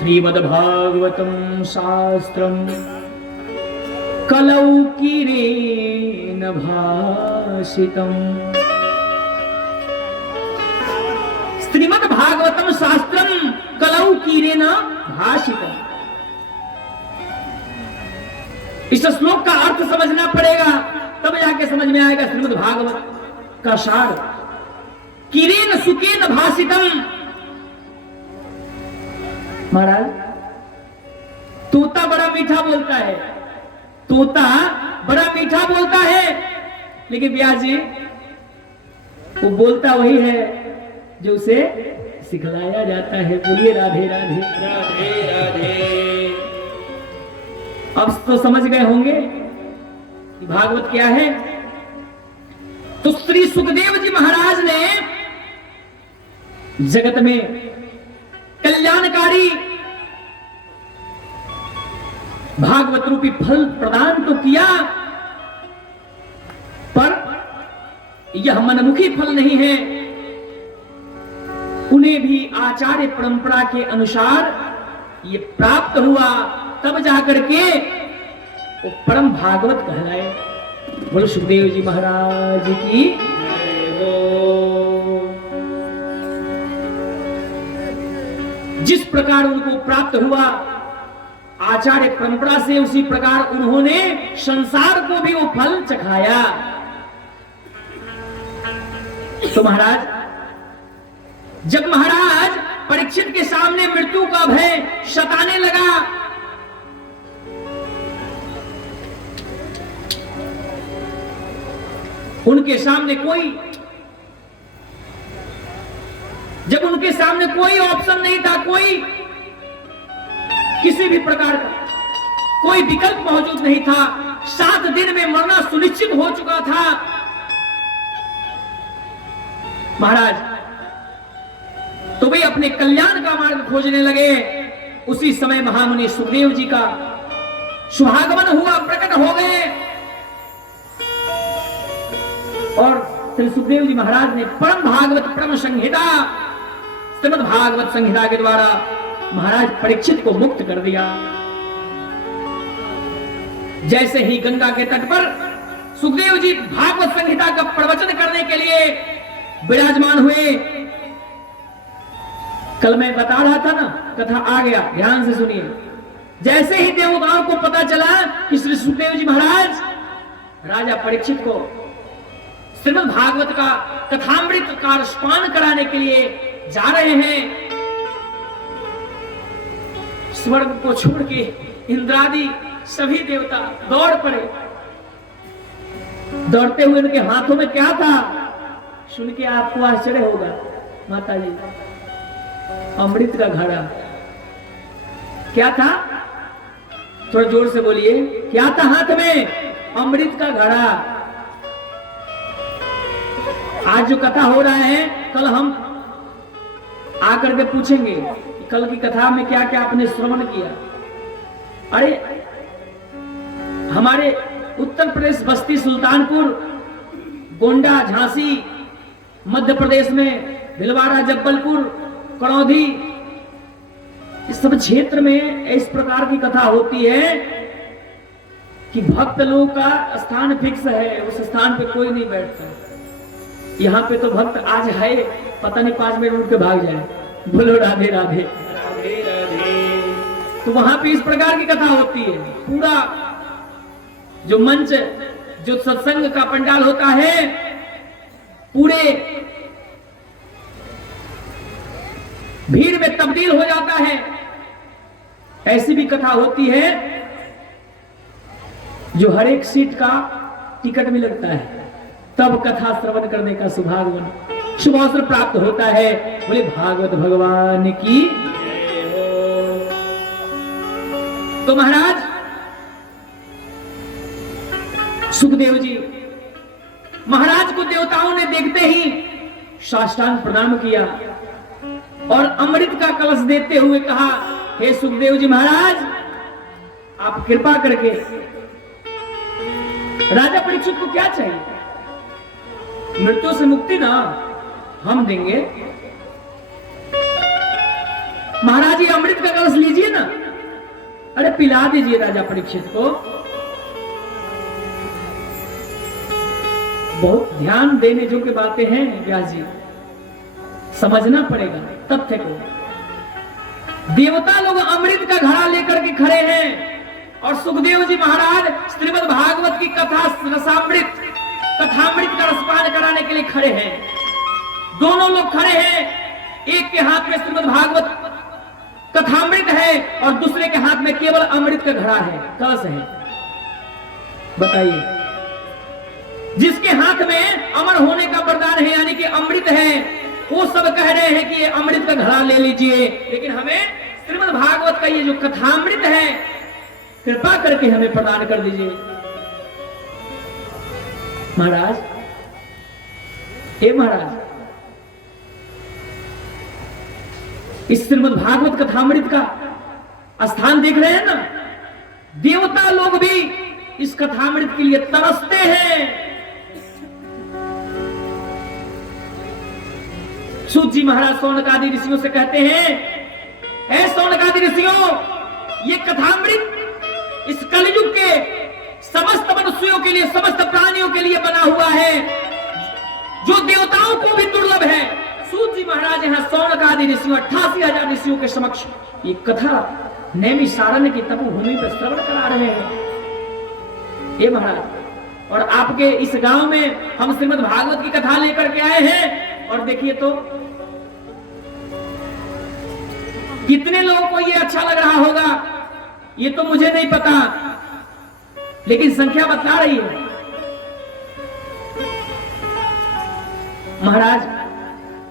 श्रीमद्भागवतं शास्त्रं कलौकीरेण भाषितम्। श्रीमद्भागवतं शास्त्रं कलौकीरेण भाषितम्। इस श्लोक का अर्थ समझना पड़ेगा, तब जाके समझ में आएगा श्रीमद्भागवत का सार। किरेन सुकेन भाषितम। महाराज, तोता बड़ा मीठा बोलता है, तोता बड़ा मीठा बोलता है, लेकिन व्यास जी वो बोलता वही है जो उसे सिखलाया जाता है। बोलिए राधे राधे राधे राधे। अब तो समझ गए होंगे कि भागवत क्या है। तो श्री सुखदेव जी महाराज ने जगत में कल्याणकारी भागवत रूपी फल प्रदान तो किया, पर यह मनमुखी फल नहीं है। उन्हें भी आचार्य परंपरा के अनुसार ये प्राप्त हुआ, तब जाकर के वो परम भागवत कहलाए। बोलो सुखदेव जी महाराज की जय हो। जिस प्रकार उनको प्राप्त हुआ आचार्य परंपरा से, उसी प्रकार उन्होंने संसार को भी वो फल चखाया। तो महाराज, जब महाराज परीक्षित के सामने मृत्यु का भय सताने लगा, उनके सामने जब उनके सामने कोई ऑप्शन नहीं था, कोई किसी भी प्रकार का कोई विकल्प मौजूद नहीं था, 7 दिन में मरना सुनिश्चित हो चुका था, महाराज तो वे अपने कल्याण का मार्ग खोजने लगे। उसी समय महामुनि सुखदेव जी का शुभागमन हुआ, प्रकट हो गए और श्री सुखदेव जी महाराज ने परम भागवत परम संहिता, श्रीमद् भागवत संहिता के द्वारा महाराज परीक्षित को मुक्त कर दिया। जैसे ही गंगा के तट पर सुखदेव जी भागवत संहिता का प्रवचन करने के लिए विराजमान हुए, कल मैं बता रहा था ना, कथा आ गया, ध्यान से सुनिए। जैसे ही देवताओं को पता चला कि श्री सुखदेव जी महाराज राजा परीक्षित को श्रीमद् भागवत का कथामृत का रसपान कराने के लिए जा रहे हैं, स्वर्ग को छोड़ के इंद्रादि सभी देवता दौड़ पड़े। दौड़ते हुए उनके हाथों में क्या था, सुन के आपको आश्चर्य होगा माता जी, अमृत का घड़ा। क्या था, थोड़ा जोर से बोलिए, क्या था हाथ में? अमृत का घड़ा। आज जो कथा हो रहा है, कल हम आकर के पूछेंगे कि कल की कथा में क्या क्या आपने श्रवण किया। अरे हमारे उत्तर प्रदेश बस्ती, सुल्तानपुर, गोंडा, झांसी, मध्य प्रदेश में भिलवाड़ा, जबलपुर, करौंधी, इस सब क्षेत्र में इस प्रकार की कथा होती है कि भक्त लोगों का स्थान फिक्स है, उस स्थान पे कोई नहीं बैठता। यहाँ पे तो भक्त आज है, पता नहीं 5 मिनट उठ के भाग जाए। बोलो राधे राधे राधे राधे। तो वहां पे इस प्रकार की कथा होती है। पूरा जो मंच, जो सत्संग का पंडाल होता है, पूरे भीड़ में तब्दील हो जाता है। ऐसी भी कथा होती है जो हर एक सीट का टिकट में लगता है, तब कथा श्रवण करने का शुभ अवसर प्राप्त होता है। बोले भागवत भगवान की जय हो। तो महाराज सुखदेव जी महाराज को देवताओं ने देखते ही साष्टांग प्रणाम किया और अमृत का कलश देते हुए कहा, हे सुखदेव जी महाराज, आप कृपा करके, राजा परीक्षित को क्या चाहिए? मृत्यु से मुक्ति ना हम देंगे। महाराज ये अमृत का कलश लीजिए ना, अरे पिला दीजिए राजा परीक्षित को। बहुत ध्यान देने जो की बातें हैं व्यास जी, समझना पड़ेगा तथ्य को। देवता लोग अमृत का घड़ा लेकर के खड़े हैं और सुखदेव जी महाराज श्रीमद् भागवत की कथा रसामृत कथामृत का रसपान कराने के लिए खड़े हैं। दोनों लोग खड़े हैं, एक के हाथ में श्रीमद् भागवत कथामृत है और दूसरे के हाथ में केवल अमृत का घड़ा है, कलश है। बताइए, जिसके हाथ में अमर होने का वरदान है यानी कि अमृत है, वो सब कह रहे हैं कि ये अमृत का घड़ा ले लीजिए, लेकिन हमें श्रीमद् भागवत का ये जो कथामृत है कृपा करके हमें प्रदान कर दीजिए। महाराज, हे महाराज, इस श्रीमद् भागवत कथामृत का स्थान देख रहे हैं ना, देवता लोग भी इस कथामृत के लिए तरसते हैं। सूत जी महाराज सौनकादि ऋषियों से कहते हैं, ऐ सौनकादि ऋषियों, ये कथामृत इस कलयुग के समस्त मनुष्यों के लिए, समस्त प्राणियों के लिए बना हुआ है, जो देवताओं को भी दुर्लभ है। सूत जी महाराज यहाँ सौनकादि ऋषियों 88,000 ऋषियों के समक्ष ये कथा नैमिषारण्य की तपोभूमि पर श्रवण करा रहे हैं। ये महाराज, और आपके इस गांव में हम श्रीमद् भागवत की कथा लेकर के आए हैं, और देखिए तो कितने लोगों को ये अच्छा लग रहा होगा ये तो मुझे नहीं पता, लेकिन संख्या बता रही है। महाराज,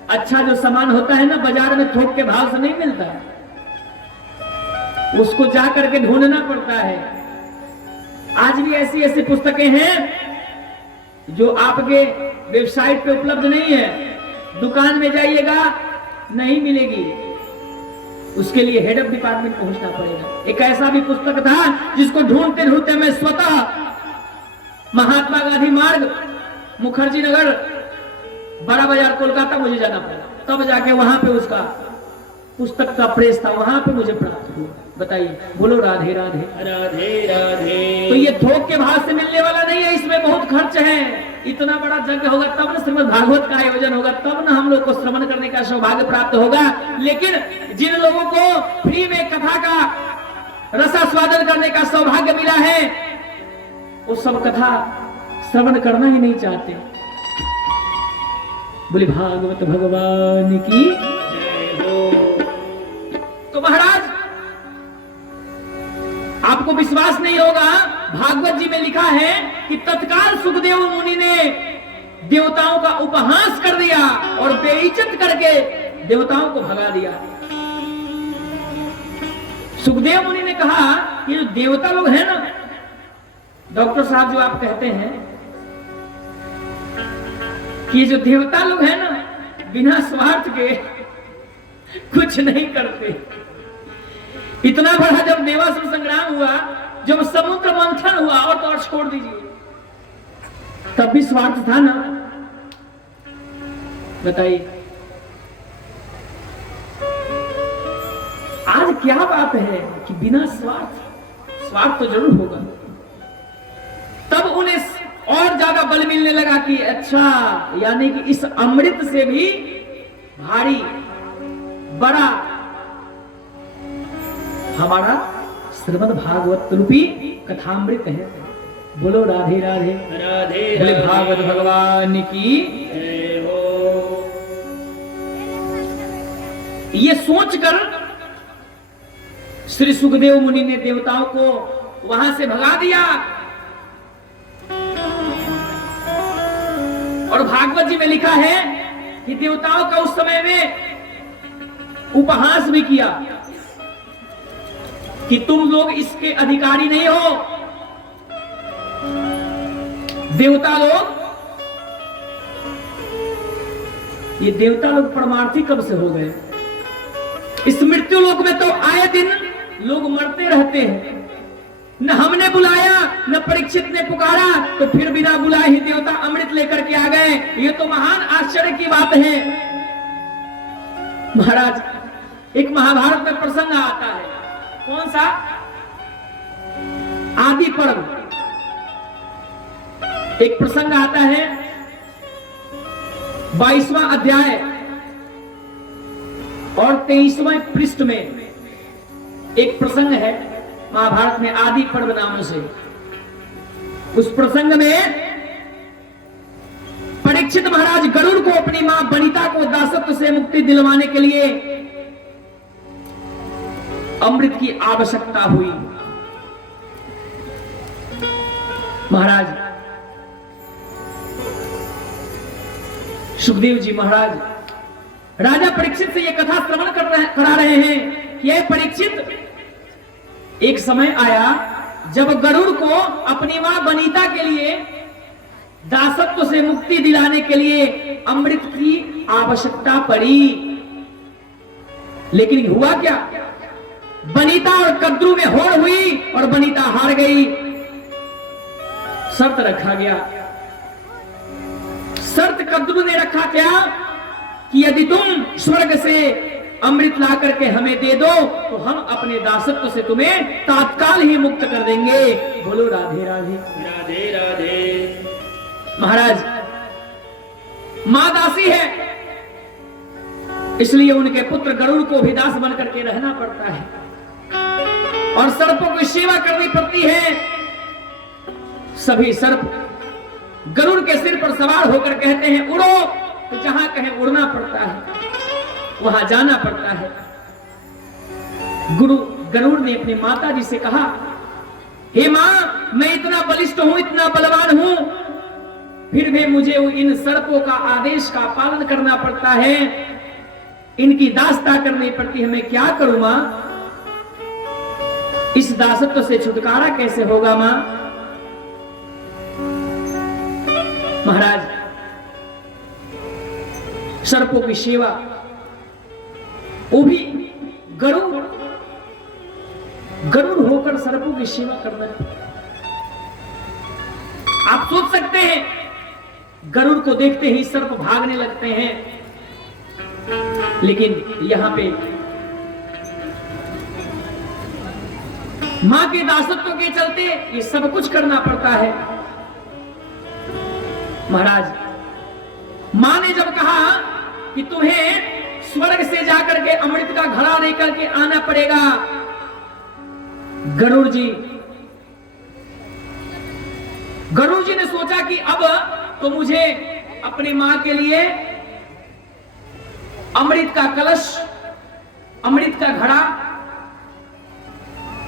अच्छा जो सामान होता है ना, बाजार में थोक के भाव से नहीं मिलता, उसको जा करके ढूंढना पड़ता है। आज भी ऐसी ऐसी पुस्तकें हैं जो आपके वेबसाइट पे उपलब्ध नहीं है, दुकान में जाइएगा नहीं मिलेगी, उसके लिए हेड ऑफ डिपार्टमेंट पहुंचना पड़ेगा। एक ऐसा भी पुस्तक था जिसको ढूंढते ढूंढते मैं स्वतः महात्मा गांधी मार्ग, मुखर्जी नगर, बड़ा बाजार, कोलकाता मुझे जाना पड़ा, तब जाके वहां पे उसका पुस्तक का प्रेस था, वहां पे मुझे प्राप्त हुआ। बताइए, बोलो राधे राधे राधे राधे। तो ये थोक के भाव से मिलने वाला नहीं है, इसमें बहुत खर्च है। इतना बड़ा यज्ञ होगा तब ना श्रीमद् भागवत का आयोजन होगा, तब ना हम लोग को श्रवण करने का सौभाग्य प्राप्त होगा। लेकिन जिन लोगों को फ्री में कथा का रसास्वादन करने का सौभाग्य मिला है, वो सब कथा श्रवण करना ही नहीं चाहते। बोले भागवत भगवान की जय हो। तो महाराज, आपको विश्वास नहीं होगा, भागवत जी में लिखा है कि तत्काल सुखदेव मुनि ने देवताओं का उपहास कर दिया और बेइज्जत करके देवताओं को भगा दिया। सुखदेव मुनि ने कहा, ये जो देवता लोग हैं ना, डॉक्टर साहब जो आप कहते हैं कि जो देवता लोग हैं ना, बिना स्वार्थ के कुछ नहीं करते। इतना बड़ा जब देवासुर संग्राम हुआ, जब समुद्र मंथन हुआ, और तो और छोड़ दीजिए, तब भी स्वार्थ था ना। बताइए, आज क्या बात है कि बिना स्वार्थ तो जरूर होगा। तब उन्हें और ज्यादा बल मिलने लगा कि अच्छा, यानी कि इस अमृत से भी भारी बड़ा हमारा श्रीमद् भागवत रूपी कथामृत है। बोलो राधे राधे राधे, बोले भागवत भगवान की जय हो। ये सोचकर श्री सुखदेव मुनि ने देवताओं को वहां से भगा दिया, और भागवत जी में लिखा है कि देवताओं का उस समय में उपहास भी किया कि तुम लोग इसके अधिकारी नहीं हो। देवता लोग, ये देवता लोग परमार्थी कब से हो गए? इस मृत्यु लोक में तो आए दिन लोग मरते रहते हैं। न हमने बुलाया, न परीक्षित ने पुकारा, तो फिर बिना बुलाए ही देवता अमृत लेकर के आ गए। ये तो महान आश्चर्य की बात है। महाराज, एक महाभारत में प्रसंग आता है, कौन सा? आदि पर्व। एक प्रसंग आता है 22वां अध्याय और 23वां पृष्ठ में एक प्रसंग है महाभारत में आदि पर्व नाम से। उस प्रसंग में परीक्षित महाराज गरुड़ को अपनी मां वनिता को दासत्व से मुक्ति दिलवाने के लिए अमृत की आवश्यकता हुई। महाराज सुखदेव जी महाराज राजा परीक्षित से यह कथा श्रवण करा रहे हैं कि यह परीक्षित, एक समय आया जब गरुड़ को अपनी मां वनिता के लिए दासत्व से मुक्ति दिलाने के लिए अमृत की आवश्यकता पड़ी। लेकिन हुआ क्या? वनिता और कद्रू में होड़ हुई और वनिता हार गई। शर्त रखा गया। शर्त कद्रू ने रखा क्या कि यदि तुम स्वर्ग से अमृत ला करके हमें दे दो तो हम अपने दासत्व से तुम्हें तात्काल ही मुक्त कर देंगे। बोलो राधे राधे राधे राधे। महाराज मां दासी है, इसलिए उनके पुत्र गरुड़ को भी दास बन करके रहना पड़ता है और सर्पों की सेवा करनी पड़ती है। सभी सर्प गरुड़ के सिर पर सवार होकर कहते हैं उड़ो, तो जहां कहें उड़ना पड़ता है, वहां जाना पड़ता है। गरुड़ ने अपनी माता जी से कहा, हे मां, मैं इतना बलिष्ठ हूं, इतना बलवान हूं, फिर भी मुझे इन सर्पों का आदेश का पालन करना पड़ता है, इनकी दासता करनी पड़ती है, मैं क्या करूं मां? इस दासत्व से छुटकारा कैसे होगा मां? महाराज सर्पों की सेवा, वो भी गरुड़ होकर सर्पों की सेवा करना। आप सोच सकते हैं गरुड़ को देखते ही सर्प भागने लगते हैं, लेकिन यहां पे मां के दासत्व के चलते ये सब कुछ करना पड़ता है। महाराज मां ने जब कहा कि तुम्हें स्वर्ग से जाकर के अमृत का घड़ा लेकर के आना पड़ेगा, गरुड़ जी ने सोचा कि अब तो मुझे अपनी मां के लिए अमृत का कलश, अमृत का घड़ा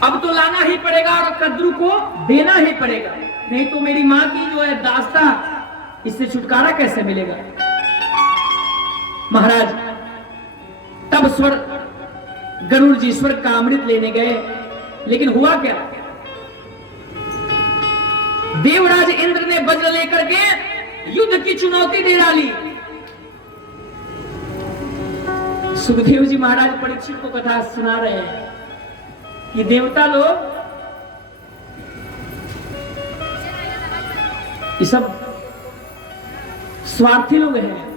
अब तो लाना ही पड़ेगा और कद्रू को देना ही पड़ेगा, नहीं तो मेरी मां की जो है दास्ता, इससे छुटकारा कैसे मिलेगा। महाराज तब गरुड़ जी स्वर्ग का अमृत लेने गए, लेकिन हुआ क्या? देवराज इंद्र ने वज्र लेकर के युद्ध की चुनौती दे डाली। सुखदेव जी महाराज परीक्षित को कथा सुना रहे हैं कि देवता लोग ये सब स्वार्थी लोग हैं,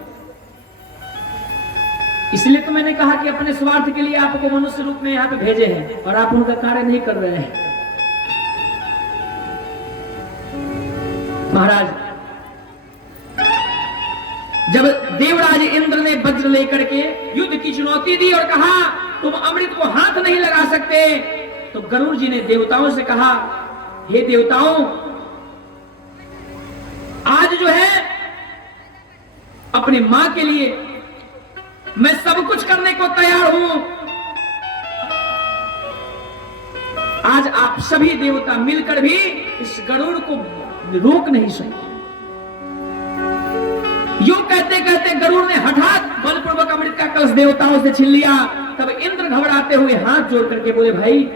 इसलिए तो मैंने कहा कि अपने स्वार्थ के लिए आपको मनुष्य रूप में यहां पे भेजे हैं और आप उनका कार्य नहीं कर रहे हैं। महाराज जब देवराज इंद्र ने वज्र लेकर के युद्ध की चुनौती दी और कहा तुम अमृत को हाथ नहीं लगा सकते, तो गरुड़ जी ने देवताओं से कहा, हे देवताओं, आज जो है अपने मां के लिए मैं सब कुछ करने को तैयार हूं। आज आप सभी देवता मिलकर भी इस गरुड़ को रोक नहीं सकते। यूं कहते कहते गरुड़ ने हठात बलपूर्वक अमृत का कलश देवताओं से छीन लिया। तब इंद्र घबराते हुए हाथ जोड़ करके बोले, भाई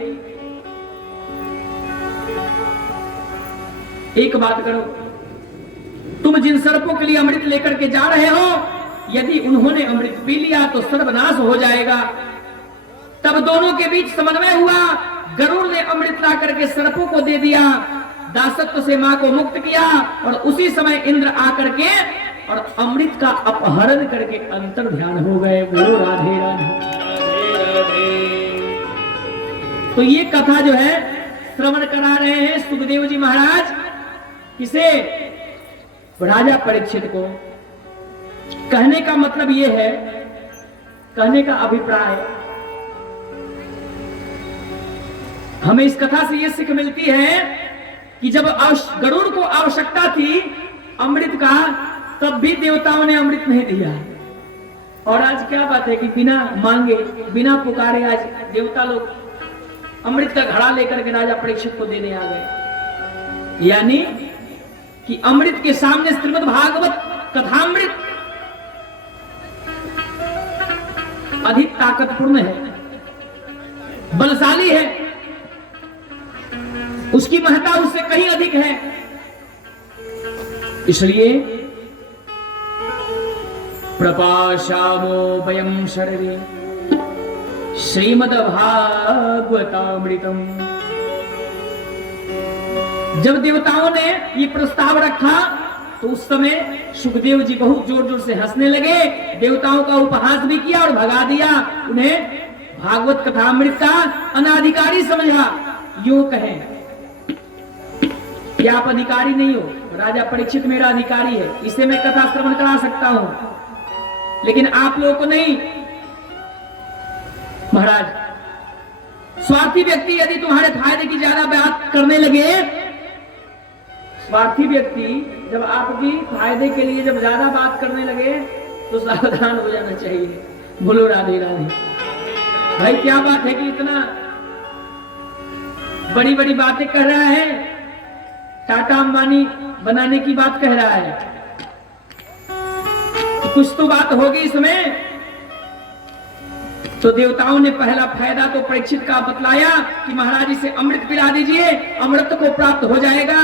एक बात करो, तुम जिन सर्पों के लिए अमृत लेकर के जा रहे हो, यदि उन्होंने अमृत पी लिया तो सर्वनाश हो जाएगा। तब दोनों के बीच समन्वय हुआ। गरुड़ ने अमृत ला करके सर्पों को दे दिया, दासत्व से मां को मुक्त किया और उसी समय इंद्र आकर के और अमृत का अपहरण करके अंतर ध्यान हो गए। बोलो राधे राधे। तो ये कथा जो है श्रवण करा रहे हैं सुखदेव जी महाराज किसे? राजा परीक्षित को। कहने का मतलब ये है, कहने का अभिप्राय, हमें इस कथा से ये सीख मिलती है कि जब गरुड़ को आवश्यकता थी अमृत का, तब भी देवताओं ने अमृत नहीं दिया। और आज क्या बात है कि बिना मांगे बिना पुकारे आज देवता लोग अमृत का घड़ा लेकर के राजा परीक्षित को देने आ गए। यानी कि अमृत के सामने श्रीमद् भागवत कथामृत अधिक ताकतपूर्ण है, बलशाली है, उसकी महत्ता उससे कहीं अधिक है। इसलिए प्रपाशामो वयं शर्वे श्रीमद्भागवतामृतम। जब देवताओं ने ये प्रस्ताव रखा तो उस समय सुखदेव जी बहुत जोर जोर से हंसने लगे, देवताओं का उपहास भी किया और भगा दिया। उन्हें भागवत कथामृत का अनाधिकारी समझा। यूं कहें कि आप अधिकारी नहीं हो, राजा परीक्षित मेरा अधिकारी है, इसे मैं कथा श्रवण करा सकता हूं, लेकिन आप लोगों को नहीं। महाराज, स्वार्थी व्यक्ति यदि तुम्हारे फायदे की ज्यादा बात करने लगे, स्वार्थी व्यक्ति जब आपकी फायदे के लिए जब ज्यादा बात करने लगे तो सावधान हो जाना चाहिए। बोलो राधे राधे। भाई क्या बात है कि इतना बड़ी बड़ी बातें कह रहा है, टाटा अंबानी बनाने की बात कह रहा है, कुछ तो बात होगी इसमें। तो देवताओं ने पहला फायदा तो परीक्षित का बतलाया कि महाराज इसे अमृत पिला दीजिए, अमृत को प्राप्त हो जाएगा।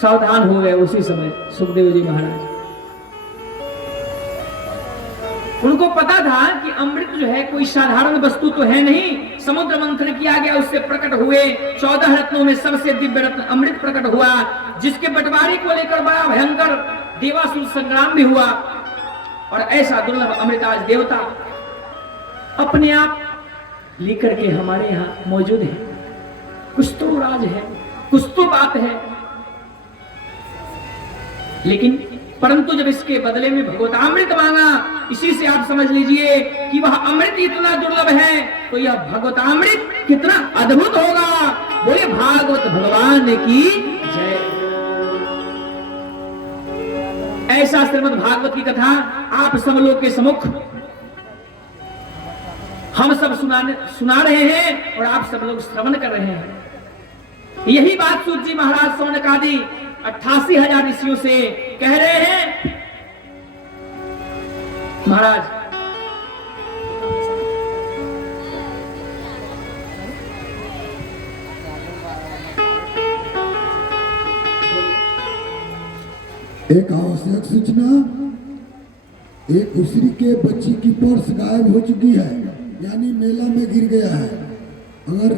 सावधान हो गए उसी समय सुखदेव जी महाराज। उनको पता था कि अमृत जो है कोई साधारण वस्तु तो है नहीं, समुद्र मंथन किया गया, उससे प्रकट हुए 14 रत्नों में सबसे दिव्य रत्न अमृत प्रकट हुआ, जिसके बंटवारे को लेकर बड़ा भयंकर देवासुर संग्राम भी हुआ। और ऐसा दुर्लभ अमृत आज देवता अपने आप लेकर के हमारे यहाँ मौजूद है। कुछ तो राज है, कुछ तो बात है, लेकिन परंतु जब इसके बदले में भगवतामृत मांगा, इसी से आप समझ लीजिए कि वह अमृत इतना दुर्लभ है, तो यह भगवतामृत कितना अद्भुत होगा। बोले भागवत भगवान की जय। ऐसा श्रीमद् भागवत की कथा आप सब लोग के सम्मुख हम सब सुना रहे हैं और आप सब लोग श्रवण कर रहे हैं। यही बात सूत जी महाराज सौनकादि 88,000 ऋषियों से कह रहे हैं। महाराज, एक आवश्यक सूचना, एक दूसरी के बच्ची की पर्स गायब हो चुकी है, यानी मेला में गिर गया है। अगर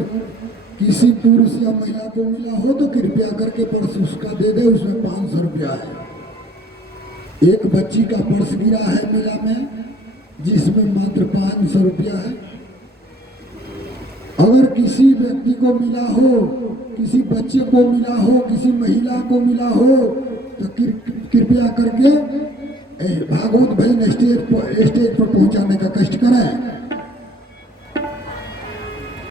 किसी पुरुष या महिला को मिला हो तो कृपया करके पर्स उसका दे दे, उसमें 500 रुपया है। एक बच्ची का पर्स गिरा है मेला में, जिसमें मात्र 500 रुपया है। अगर किसी व्यक्ति को मिला हो, किसी बच्चे को मिला हो, किसी महिला को मिला हो, तो कृपया करके भागवत भजन स्टेज पर पहुंचाने का कष्ट करें।